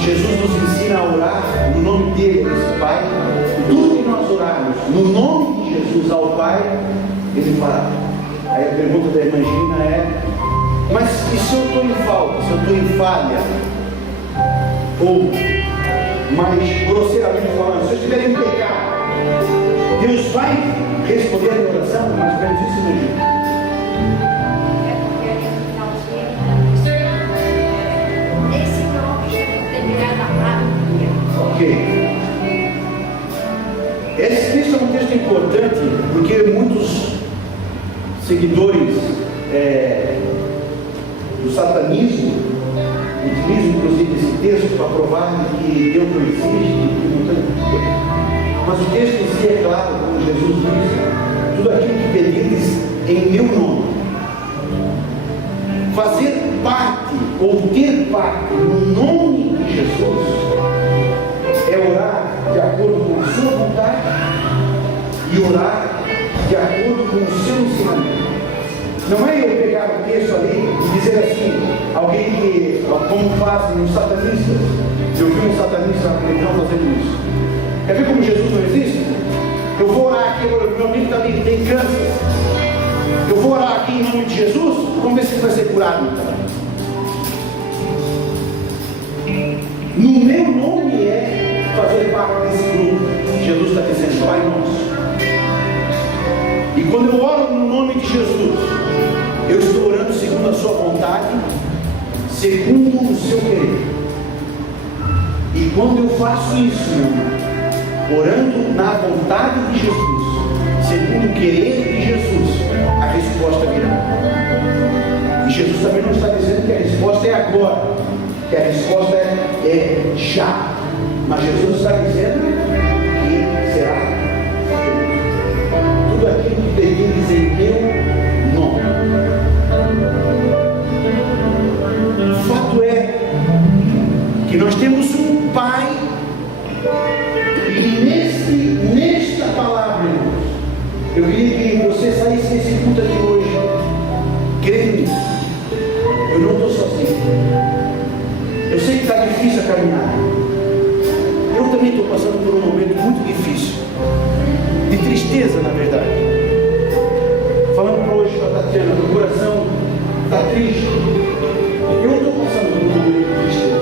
Jesus nos ensina a orar no nome dele, esse Pai. Tudo que nós orarmos no nome de Jesus ao Pai, Ele fará. Aí a pergunta da irmã Gina é: mas e se eu estou em falta, se eu estou em falha? Ou, mais grosseiramente falando, se eu estiver em pecado, Deus vai responder a minha oração? Mais ou menos isso, meu Gina. Ok. Esse texto é um texto importante porque muitos seguidores do satanismo utilizam inclusive esse texto para provar que Deus não existe, mas o texto em si é claro, como Jesus diz: tudo aquilo que pedires em meu nome. Fazer parte ou ter parte no nome de Jesus é orar de acordo com a sua vontade e orar de acordo com o seu ensinamento. Não é eu pegar o texto ali e dizer assim, alguém que, como fazem os satanistas, eu vi um satanista na televisão fazendo isso. Quer ver como Jesus não existe? Eu vou orar aqui, meu amigo está ali, tem câncer. Eu vou orar aqui em nome de Jesus, vamos ver se ele vai ser curado então. No meu nome é fazer parte desse grupo. Jesus está dizendo: Pai nosso. E quando eu oro no nome de Jesus, eu estou orando segundo a sua vontade, segundo o seu querer. E quando eu faço isso, meu irmão, orando na vontade de Jesus, segundo o querer de Jesus, a resposta virá. E Jesus também não está dizendo que a resposta é agora, que a resposta é já. Mas Jesus está dizendo que será tudo aquilo que pedires em meu nome. O fato é que nós temos um Pai, e nesta palavra, irmãos, eu queria que você saísse desse culto aqui hoje crendo nisso. Eu não estou sozinho. Eu sei que está difícil a caminhada. Eu também estou passando por um momento muito difícil, de tristeza, na verdade. Falando para hoje para a Tatiana, meu coração está triste. Eu estou passando por um momento de tristeza.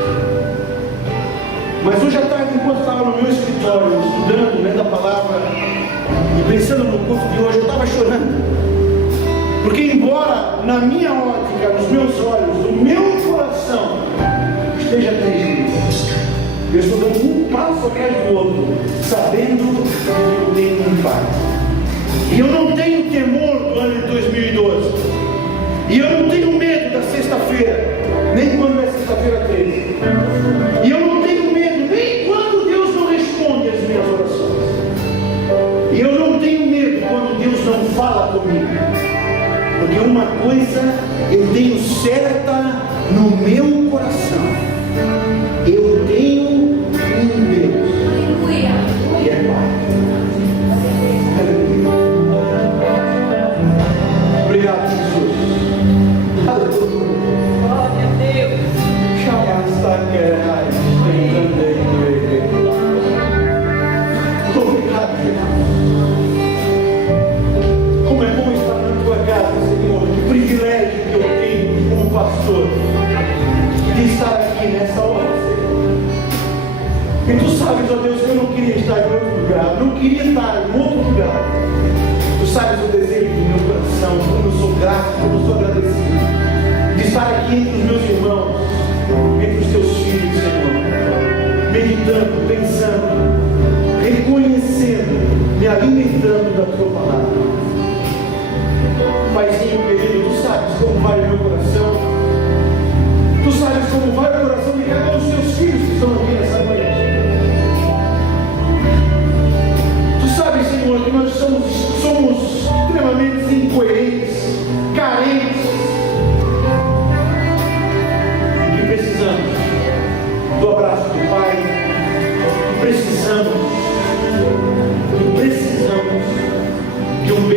Mas hoje à tarde, enquanto estava no meu escritório, estudando, lendo a palavra e pensando no culto de hoje, eu estava chorando. Porque embora na minha ótica, nos meus olhos, o meu coração esteja triste, eu estou dando um passo atrás do outro, sabendo que eu tenho um Pai. E eu não tenho temor do ano de 2012. E eu não tenho medo da sexta-feira, nem quando é sexta-feira 13. E eu não tenho medo nem quando Deus não responde às minhas orações. E eu não tenho medo quando Deus não fala comigo. Porque uma coisa eu tenho certa no meu coração: eu tenho um Deus que é Pai. Obrigado, Jesus. Aleluia. Glória a Deus. Obrigado, Jesus. Como é bom estar na tua casa, Senhor. Que privilégio que eu tenho como pastor de estar aqui nessa hora, Senhor. E tu sabes, ó Deus, que eu não queria estar em outro lugar, não queria estar em outro lugar. Tu sabes o desejo do meu coração, como eu sou grato, como eu sou agradecido de estar aqui entre os meus irmãos, entre os teus filhos, Senhor, meditando, pensando, reconhecendo, me alimentando da tua palavra. Paizinho querido, tu sabes como vai o meu coração, tu sabes como vai o coração de cada um dos teus filhos que estão aqui nessa noite. Tu sabes, Senhor, que nós somos extremamente incoerentes, carentes, e que precisamos do abraço do Pai, que precisamos de um beijo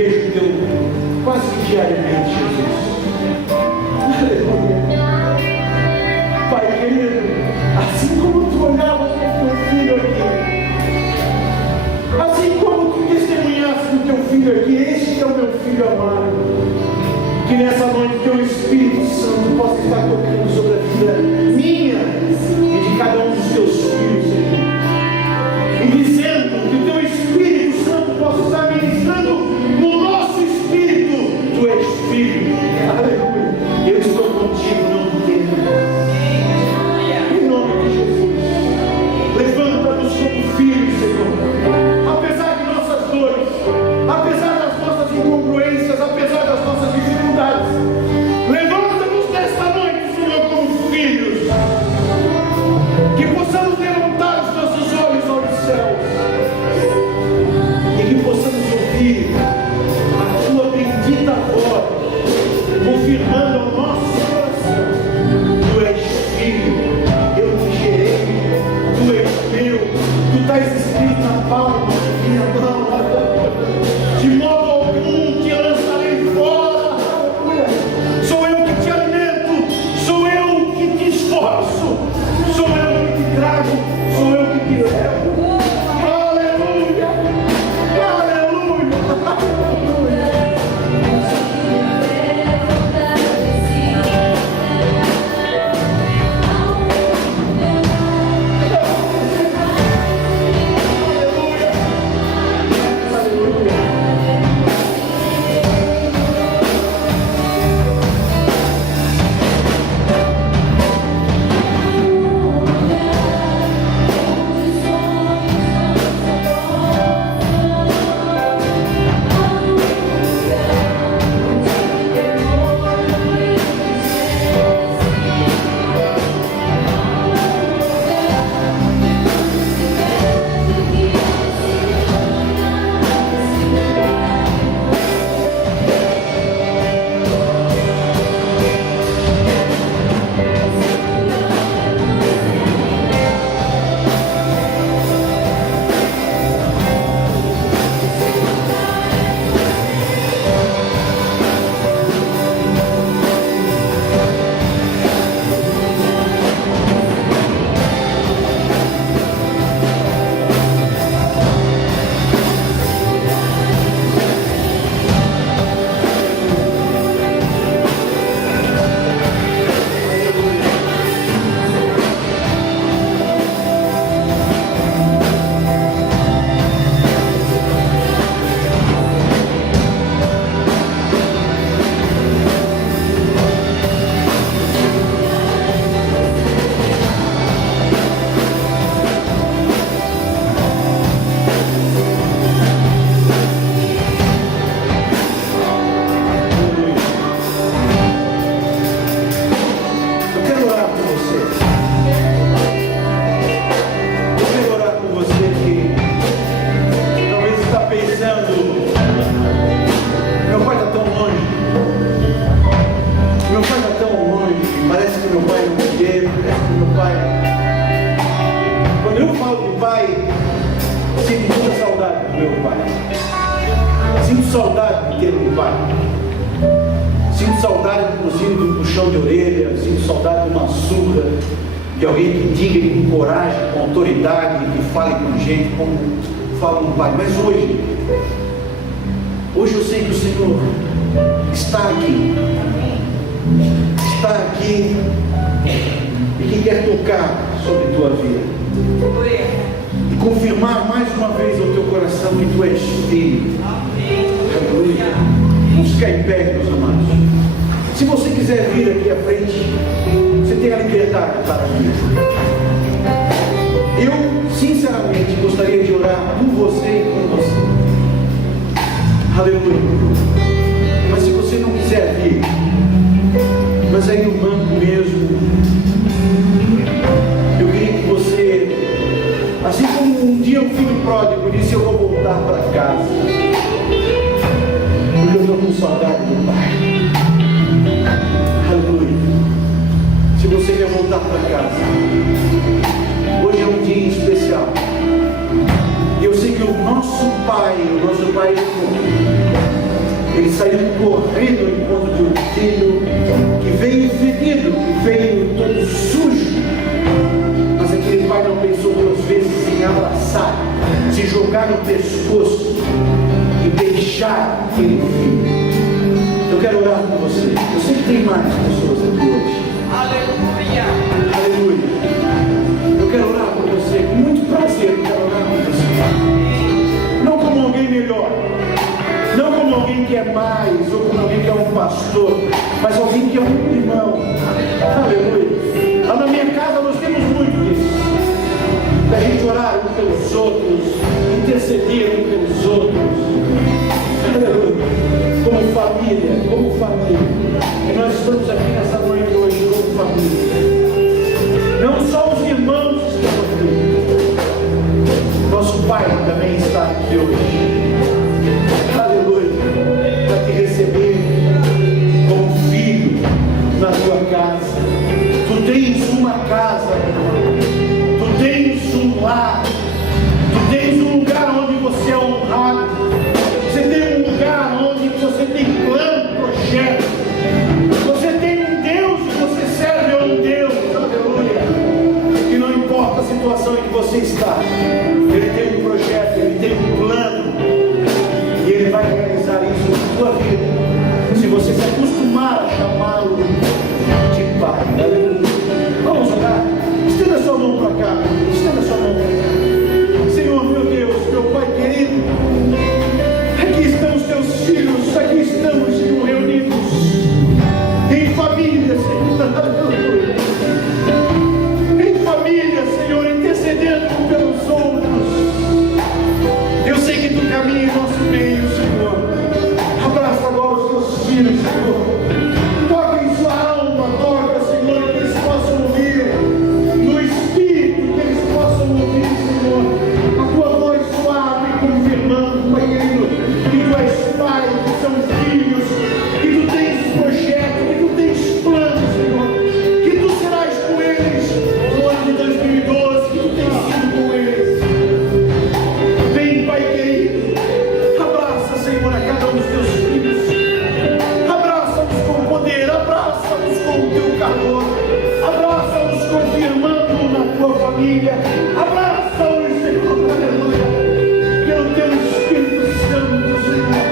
possa estar tocando sobre a vida minha e de cada um dos teus filhos, Senhor. E dizendo que o teu Espírito Santo possa estar ministrando no nosso espírito. Tu és filho. Aleluia. Eu estou contigo, não temas. Em nome de Jesus. Levanta-nos como filhos, Senhor. Apesar de nossas dores, apesar das nossas incongruências, apesar das nossas dificuldades, levanta-nos nesta noite, Senhor, como filhos. Que possamos levantar os nossos olhos aos céus e que possamos ouvir a tua bendita voz, confirmando ao nosso coração: tu és filho, eu te gerei, tu és meu, tu estás escrito na palma da minha mão, de modo algum te lançarei fora. Sou eu que te alimento, sou eu que te esforço, sou eu que te trago, sou eu que te levo. Aleluia, aleluia, aleluia. Sinto saudade de ter um pai. Sinto saudade, inclusive, de um puxão de orelha. Sinto saudade de uma surra, de alguém que diga com coragem, com autoridade, que fale com gente como fala um pai. Mas hoje eu sei que o Senhor está aqui. Está aqui e que quer tocar sobre a tua vida. E confirmar mais uma vez ao teu coração que tu és filho. Aleluia. Vamos ficar em pé, meus amados. Se você quiser vir aqui à frente, você tem a liberdade para vir. Eu, sinceramente, gostaria de orar por você e com você. Aleluia. Mas se você não quiser vir, mas aí no banco mesmo, eu queria que você, assim como um dia o filho pródigo disse: eu vou voltar para casa, porque eu estou com saudade do pai. Aleluia. Se você quer voltar para casa, hoje é um dia especial. E eu sei que o nosso pai ele saiu correndo ao encontro de um filho que veio fedido, que veio todo sujo. Mas aquele pai não pensou duas vezes em abraçar, se jogar no pescoço e beijar aquele filho. Eu quero orar por você. Eu sei que tem mais pessoas aqui hoje. casa. Tu tens uma casa, meu irmão. Tu tens um lar. Tu tens um lugar onde você é honrado. Você tem um lugar onde você tem plano, projeto. Você tem um Deus e você serve a um Deus, aleluia. E não importa a situação em que você está, Ele tem um projeto, Ele tem um plano. E Ele vai realizar isso na sua vida, se você se acostumar a chamá-lo de Pai. Aleluia. Vamos orar. Estenda sua mão para cá. Estenda sua mão para cá. Senhor, meu Deus, meu Pai querido, aqui estão os teus filhos, aqui estamos, Senhor, reunidos em família, Senhor. Aleluia. Em família, Senhor, intercedendo pelos outros. Eu sei que tu caminha em nosso meio, Senhor. Abraça agora os teus filhos, Senhor. Toca em sua alma, toca, Senhor, que eles possam ouvir no Espírito, que eles possam ouvir, Senhor, a tua voz suave, confirmando, Pai querido, que tu és Pai, que são filhos, que tu tens projeto, que tu tens plano, Senhor, que tu serás com eles no ano de 2012, que tu tens sido com eles. Vem, Pai querido, abraça, Senhor, a cada um dos teus filhos. Abraça-os com poder, abraça-os com o teu calor, abraça-os confirmando na tua família, abraça-os, Senhor, aleluia, pelo teu Espírito Santo, Senhor,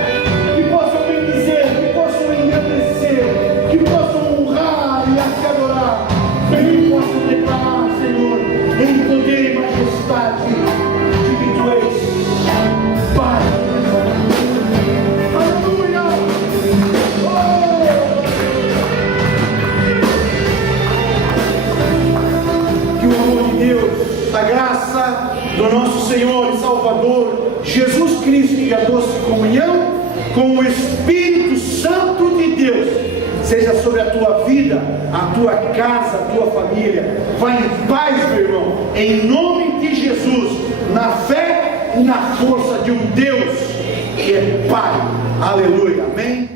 que possam bendizer, que possam engrandecer, que possam honrar e a te adorar, que possam declarar, Senhor, em poder e majestade, de que tu és Pai. Aleluia! Que o amor de Deus, a graça do nosso Senhor e Salvador Jesus Cristo e a doce comunhão com o Espírito Santo de Deus seja sobre a tua vida, a tua casa, a tua família. Vai em paz, meu irmão, em nome de Jesus, na fé e na força de um Deus que é Pai. Aleluia. Amém.